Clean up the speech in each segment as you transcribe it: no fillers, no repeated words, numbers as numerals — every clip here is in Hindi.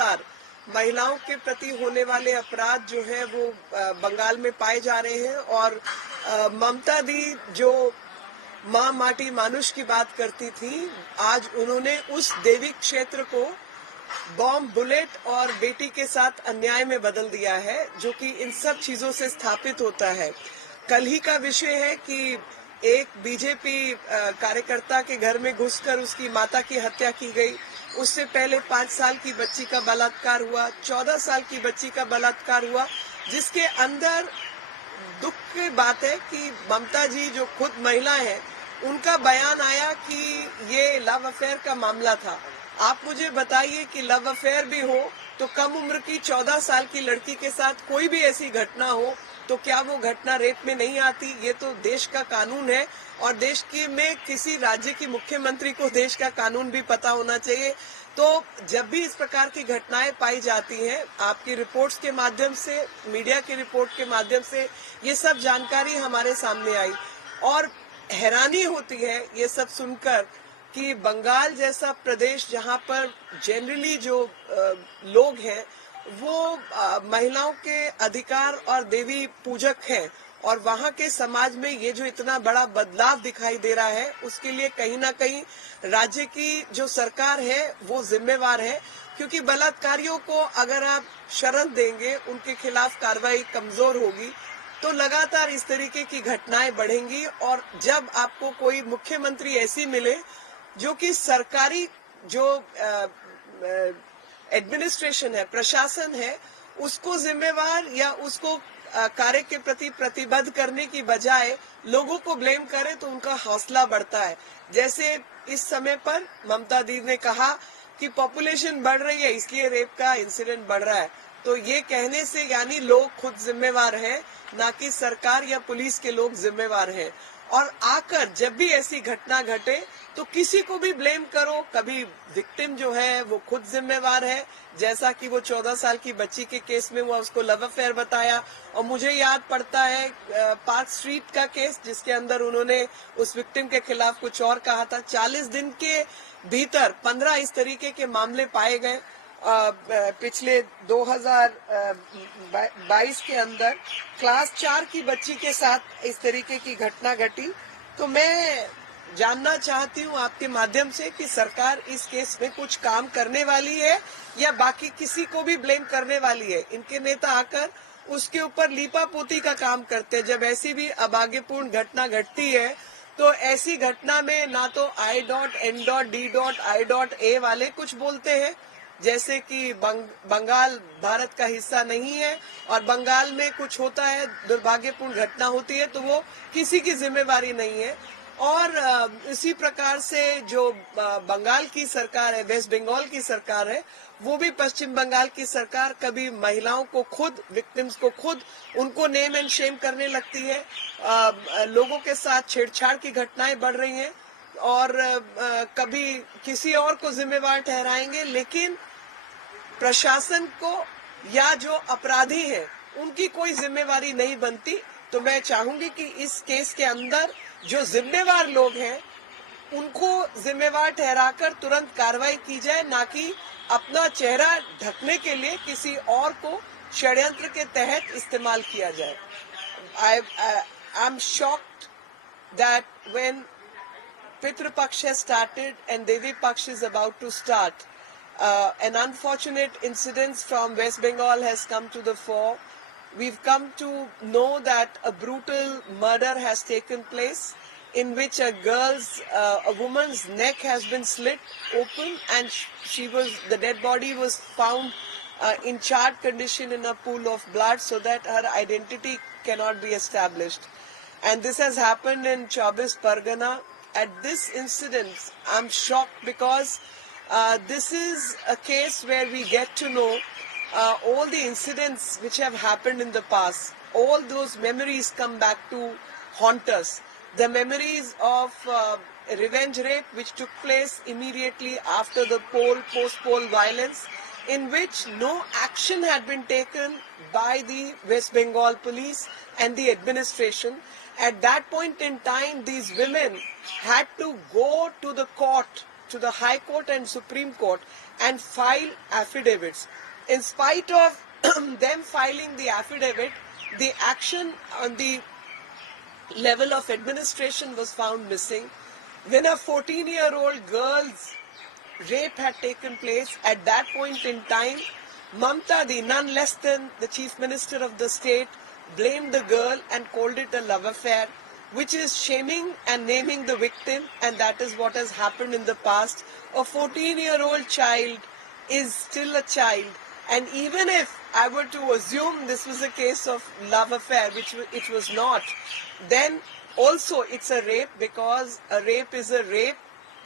लगातार महिलाओं के प्रति होने वाले अपराध जो है वो बंगाल में पाए जा रहे हैं। और ममता दी जो माँ माटी मानुष की बात करती थी, आज उन्होंने उस देवी क्षेत्र को बॉम्ब, बुलेट और बेटी के साथ अन्याय में बदल दिया है, जो कि इन सब चीजों से स्थापित होता है। कल ही का विषय है कि एक बीजेपी कार्यकर्ता के घर में घुसकर उसकी माता की हत्या की गई। उससे पहले 5 साल की बच्ची का बलात्कार हुआ, 14 साल की बच्ची का बलात्कार हुआ, जिसके अंदर दुख की बात है कि ममता जी जो खुद महिला है, उनका बयान आया कि ये लव अफेयर का मामला था। आप मुझे बताइए कि लव अफेयर भी हो तो कम उम्र की 14 साल की लड़की के साथ कोई भी ऐसी घटना हो तो क्या वो घटना रेप में नहीं आती? ये तो देश का कानून है और देश के में किसी राज्य की मुख्यमंत्री को देश का कानून भी पता होना चाहिए। तो जब भी इस प्रकार की घटनाएं पाई जाती हैं, आपकी रिपोर्ट्स के माध्यम से, मीडिया की रिपोर्ट के माध्यम से ये सब जानकारी हमारे सामने आई और हैरानी होती है ये सब सुनकर कि बंगाल जैसा प्रदेश जहां पर जनरली जो लोग हैं वो महिलाओं के अधिकार और देवी पूजक हैं, और वहां के समाज में ये जो इतना बड़ा बदलाव दिखाई दे रहा है, उसके लिए कहीं ना कहीं राज्य की जो सरकार है वो जिम्मेवार है। क्योंकि बलात्कारियों को अगर आप शरण देंगे, उनके खिलाफ कार्रवाई कमजोर होगी, तो लगातार इस तरीके की घटनाएं बढ़ेंगी। और जब आपको कोई मुख्यमंत्री ऐसी मिले जो कि सरकारी जो एडमिनिस्ट्रेशन है, प्रशासन है, उसको जिम्मेवार या उसको कार्य के प्रति प्रतिबद्ध करने की बजाय लोगों को ब्लेम करे, तो उनका हौसला बढ़ता है। जैसे इस समय पर ममता दी ने कहा कि पॉपुलेशन बढ़ रही है इसलिए रेप का इंसिडेंट बढ़ रहा है, तो ये कहने से यानी लोग खुद जिम्मेवार हैं, ना कि सरकार या पुलिस के लोग जिम्मेवार हैं। और आकर जब भी ऐसी घटना घटे तो किसी को भी ब्लेम करो, कभी विक्टिम जो है वो खुद जिम्मेवार है, जैसा कि वो 14 साल की बच्ची के केस में हुआ, उसको लव अफेयर बताया। और मुझे याद पड़ता है पार्क स्ट्रीट का केस, जिसके अंदर उन्होंने उस विक्टिम के खिलाफ कुछ और कहा था। 40 दिन के भीतर 15 इस तरीके के मामले पाए गए। पिछले 2022 के अंदर क्लास 4 की बच्ची के साथ इस तरीके की घटना घटी। तो मैं जानना चाहती हूँ आपके माध्यम से कि सरकार इस केस में कुछ काम करने वाली है या बाकी किसी को भी ब्लेम करने वाली है। इनके नेता आकर उसके ऊपर लीपापोती का काम करते हैं। जब ऐसी भी अभाग्यपूर्ण घटना घटती है तो ऐसी घटना में ना तो I.N.D.I.A वाले कुछ बोलते हैं, जैसे कि बंगाल भारत का हिस्सा नहीं है और बंगाल में कुछ होता है, दुर्भाग्यपूर्ण घटना होती है, तो वो किसी की जिम्मेवारी नहीं है। और इसी प्रकार से जो बंगाल की सरकार है, वेस्ट बंगाल की सरकार है, वो भी पश्चिम बंगाल की सरकार कभी महिलाओं को खुद, विक्टिम्स को खुद उनको नेम एंड शेम करने लगती है। लोगों के साथ छेड़छाड़ की घटनाएं बढ़ रही हैं और कभी किसी और को जिम्मेवार ठहराएंगे, लेकिन प्रशासन को या जो अपराधी हैं उनकी कोई जिम्मेवारी नहीं बनती। तो मैं चाहूंगी कि इस केस के अंदर जो जिम्मेवार लोग हैं उनको जिम्मेवार ठहराकर तुरंत कार्रवाई की जाए, ना कि अपना चेहरा ढकने के लिए किसी और को षड्यंत्र के तहत इस्तेमाल किया जाए। I am shocked that when Pitru Paksh has started and Devi Paksh is about to start, an unfortunate incident from West Bengal has come to the fore. We've come to know that a brutal murder has taken place in which a woman's neck has been slit open and the dead body was found in charred condition in a pool of blood so that her identity cannot be established. And this has happened in Chaubish Pargana. At this incident, I'm shocked because this is a case where we get to know all the incidents which have happened in the past. All those memories come back to haunt us. The memories of revenge rape which took place immediately after the post-poll violence, in which no action had been taken by the West Bengal police and the administration. At that point in time, these women had to go to the court to the High Court and Supreme Court and file affidavits. In spite of them filing the affidavit, the action on the level of administration was found missing. When a 14-year-old girl's rape had taken place, at that point in time, Mamta Di, none less than the Chief Minister of the state, blamed the girl and called it a love affair, which is shaming and naming the victim, and that is what has happened in the past. A 14-year-old child is still a child, and even if I were to assume this was a case of love affair, which it was not, then also it's a rape, because a rape is a rape.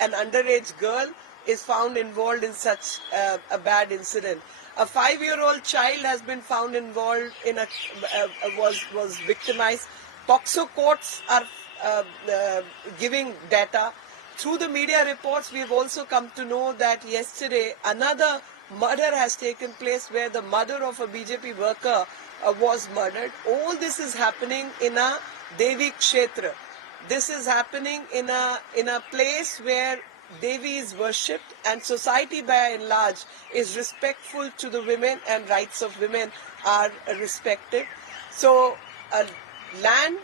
An underage girl is found involved in such a bad incident. A 5-year-old child has been found involved in was victimized. POCSO courts are giving data. Through the media reports, we have also come to know that yesterday another murder has taken place where the mother of a BJP worker was murdered. All this is happening in a Devi Kshetra. This is happening in a place where Devi is worshipped, and society by and large is respectful to the women, and rights of women are respected. So a land,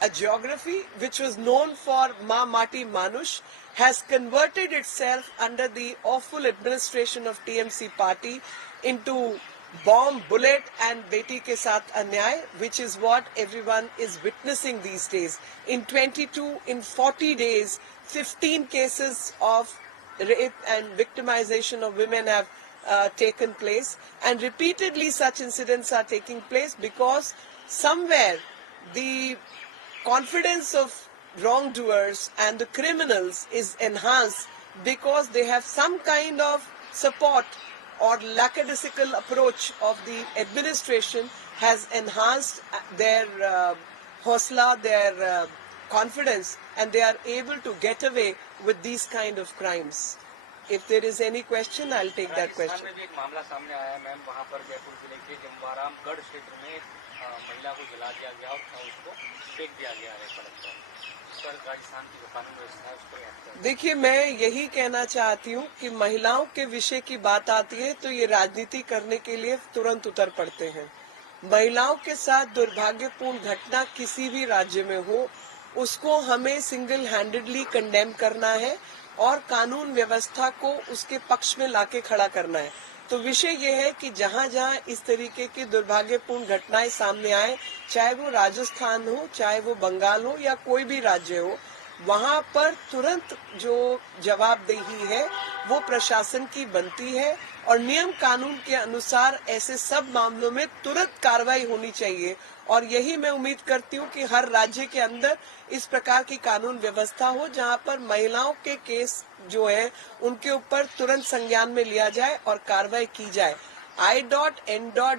a geography which was known for Ma Mati Manush has converted itself under the awful administration of TMC party into bomb, bullet and beti ke saath anyay, which is what everyone is witnessing these days. In 40 days, 15 cases of rape and victimization of women have taken place, and repeatedly such incidents are taking place because somewhere the confidence of wrongdoers and the criminals is enhanced because they have some kind of support, or lackadaisical approach of the administration has enhanced their hosla, their confidence, and they are able to get away with these kind of crimes. If there is any question, I'll take that question. में भी एक मामला सामने आया मैम, वहाँ पर जयपुर जिले के जमवाराम गढ़ क्षेत्र में महिला को जला दिया गया और उसको फेंक दिया गया है सड़क पर। इस पर राजस्थान की जो कानून व्यवस्था है उस पर देखिए, मैं यही कहना चाहती हूँ कि महिलाओं के विषय की बात आती है तो ये राजनीति करने के लिए तुरंत उतर पड़ते हैं। महिलाओं के साथ दुर्भाग्यपूर्ण घटना किसी भी राज्य में हो, उसको हमें सिंगल हैंडेडली कंडेम करना है और कानून व्यवस्था को उसके पक्ष में लाके खड़ा करना है। तो विषय यह है कि जहां जहां इस तरीके की दुर्भाग्यपूर्ण घटनाएं सामने आए, चाहे वो राजस्थान हो, चाहे वो बंगाल हो या कोई भी राज्य हो, वहां पर तुरंत जो जवाबदेही है वो प्रशासन की बनती है और नियम कानून के अनुसार ऐसे सब मामलों में तुरंत कार्रवाई होनी चाहिए। और यही मैं उम्मीद करती हूँ कि हर राज्य के अंदर इस प्रकार की कानून व्यवस्था हो जहां पर महिलाओं के केस जो है उनके ऊपर तुरंत संज्ञान में लिया जाए और कार्रवाई की जाए। I.N.D.I.A.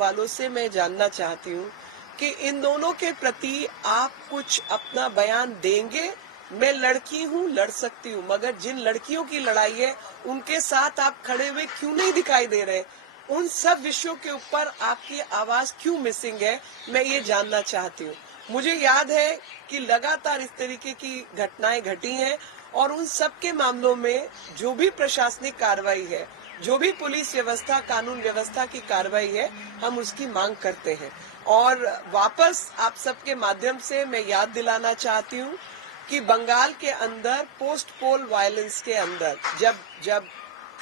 वालों से मैं जानना चाहती हूँ कि इन दोनों के प्रति आप कुछ अपना बयान देंगे। मैं लड़की हूँ, लड़ सकती हूँ, मगर जिन लड़कियों की लड़ाई है उनके साथ आप खड़े हुए क्यों नहीं दिखाई दे रहे? उन सब विषयों के ऊपर आपकी आवाज क्यों मिसिंग है, मैं ये जानना चाहती हूँ। मुझे याद है कि लगातार इस तरीके की घटनाएं घटी हैं और उन सब के मामलों में जो भी प्रशासनिक कार्रवाई है, जो भी पुलिस व्यवस्था, कानून व्यवस्था की कार्रवाई है, हम उसकी मांग करते हैं। और वापस आप सबके माध्यम से मैं याद दिलाना चाहती हूँ कि बंगाल के अंदर पोस्ट पोल वायलेंस के अंदर जब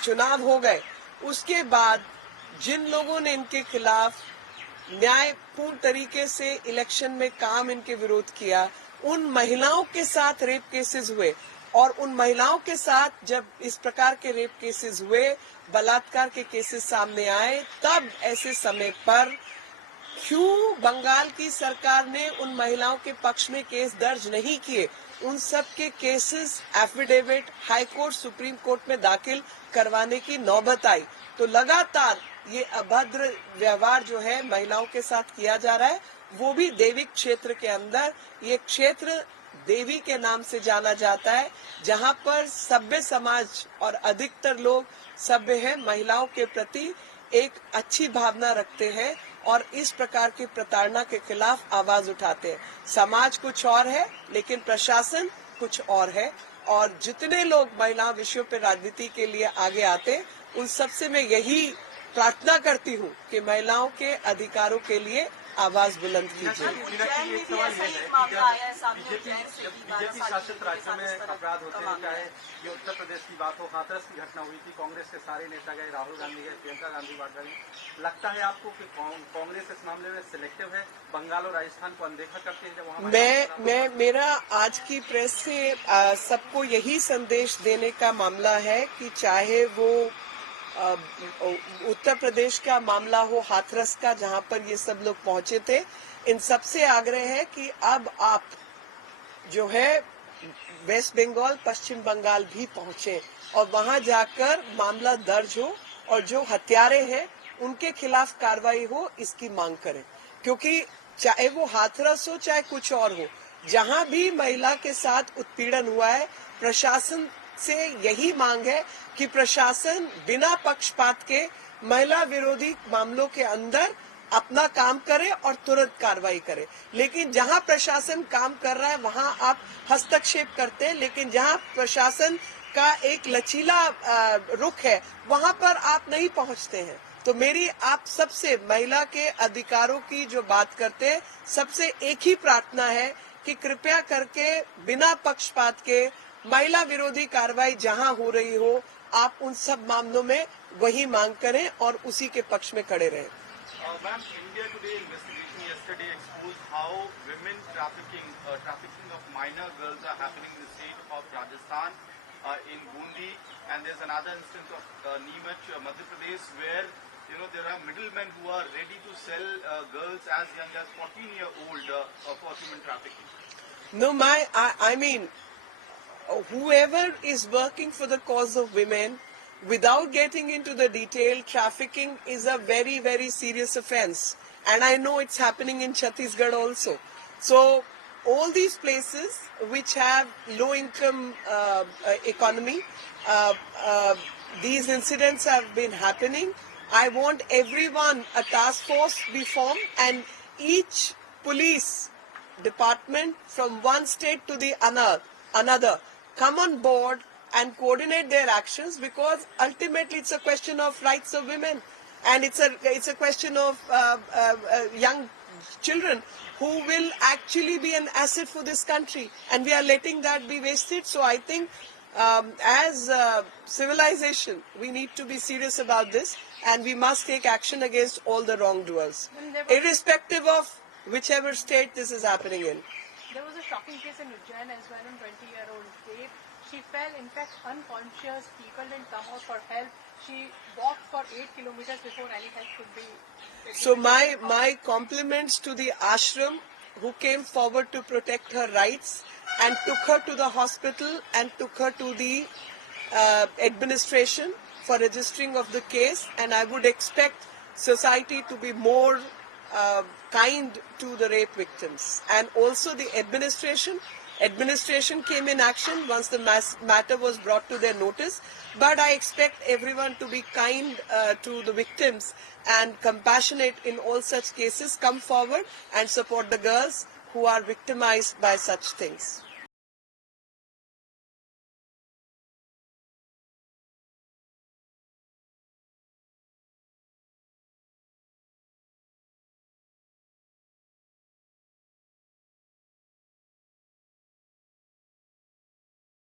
चुनाव हो गए, उसके बाद जिन लोगों ने इनके खिलाफ न्यायपूर्ण तरीके से इलेक्शन में काम इनके विरोध किया, उन महिलाओं के साथ रेप केसेस हुए और उन महिलाओं के साथ जब इस प्रकार के रेप केसेस हुए, बलात्कार के केसेस सामने आए, तब ऐसे समय पर क्यों बंगाल की सरकार ने उन महिलाओं के पक्ष में केस दर्ज नहीं किए? उन सब के cases affidavit high court, supreme court में दाखिल करवाने की नौबत आई। तो लगातार ये अभद्र व्यवहार जो है महिलाओं के साथ किया जा रहा है, वो भी देवी क्षेत्र के अंदर। ये क्षेत्र देवी के नाम से जाना जाता है, जहां पर सभ्य समाज और अधिकतर लोग सभ्य है, महिलाओं के प्रति एक अच्छी भावना रखते हैं और इस प्रकार की प्रताड़ना के खिलाफ आवाज उठाते हैं। समाज कुछ और है, लेकिन प्रशासन कुछ और है और जितने लोग महिला विषयों पर राजनीति के लिए आगे आते, उन सबसे मैं यही प्रार्थना करती हूँ कि महिलाओं के अधिकारों के लिए आवाज बुलंद कीजिए। उज्जैन में भी ऐसा ही मामला आया है सामने, उज्जैन से भी 12 साल शासित राज्यों में अपराध होते हैं, चाहे ये उत्तर प्रदेश की बात हो, हाथरस की घटना हुई थी, कांग्रेस के सारे नेता गए, राहुल गांधी गए, प्रियंका गांधी वाड्रा गई। लगता है आपको कि कांग्रेस इस मामले में सिलेक्टिव है, बंगाल और राजस्थान को अनदेखा करती है जब वहाँ मेरा आज की प्रेस से सबको यही संदेश देने का मामला है कि चाहे वो उत्तर प्रदेश का मामला हो, हाथरस का, जहां पर ये सब लोग पहुंचे थे, इन सबसे आग्रह है कि अब आप जो है वेस्ट बंगाल, पश्चिम बंगाल भी पहुंचे और वहां जाकर मामला दर्ज हो और जो हत्यारे हैं उनके खिलाफ कार्रवाई हो, इसकी मांग करें। क्योंकि चाहे वो हाथरस हो चाहे कुछ और हो, जहां भी महिला के साथ उत्पीड़न हुआ है, प्रशासन से यही मांग है कि प्रशासन बिना पक्षपात के महिला विरोधी मामलों के अंदर अपना काम करे और तुरंत कार्रवाई करे। लेकिन जहां प्रशासन काम कर रहा है वहां आप हस्तक्षेप करते हैं, लेकिन जहां प्रशासन का एक लचीला रुख है वहां पर आप नहीं पहुंचते हैं। तो मेरी आप सबसे महिला के अधिकारों की जो बात करते हैं, सबसे एक ही प्रार्थना है कि कृपया करके बिना पक्षपात के महिला विरोधी कार्रवाई जहां हो रही हो, आप उन सब मामलों में वही मांग करें और उसी के पक्ष में खड़े रहें। Ma'am, India Today investigation yesterday exposed how women trafficking of minor girls are happening in the state of Rajasthan, in Bundi, and there's another instance of Neemuch, Madhya Pradesh, where there are middlemen who are ready to sell girls as young as 14-year-old for human trafficking. No, I mean, whoever is working for the cause of women, without getting into the detail, trafficking is a very, very serious offense. And I know it's happening in Chhattisgarh also. So all these places which have low income economy, these incidents have been happening. I want everyone, a task force be formed, and each police department from one state to the another come on board and coordinate their actions, because ultimately it's a question of rights of women, and it's a question of young children who will actually be an asset for this country, and we are letting that be wasted. So I think as civilization we need to be serious about this, and we must take action against all the wrongdoers, irrespective of whichever state this is happening in. There was a shocking case in Ujjain as well, a 20-year-old babe. She fell, in fact, unconscious. People didn't come out for help. She walked for 8 kilometers before any help could be taken. So my compliments to the ashram who came forward to protect her rights and took her to the hospital and took her to the administration for registering of the case. And I would expect society to be more kind to the rape victims, and also the administration came in action once the matter was brought to their notice. But I expect everyone to be kind to the victims and compassionate in all such cases, come forward and support the girls who are victimized by such things.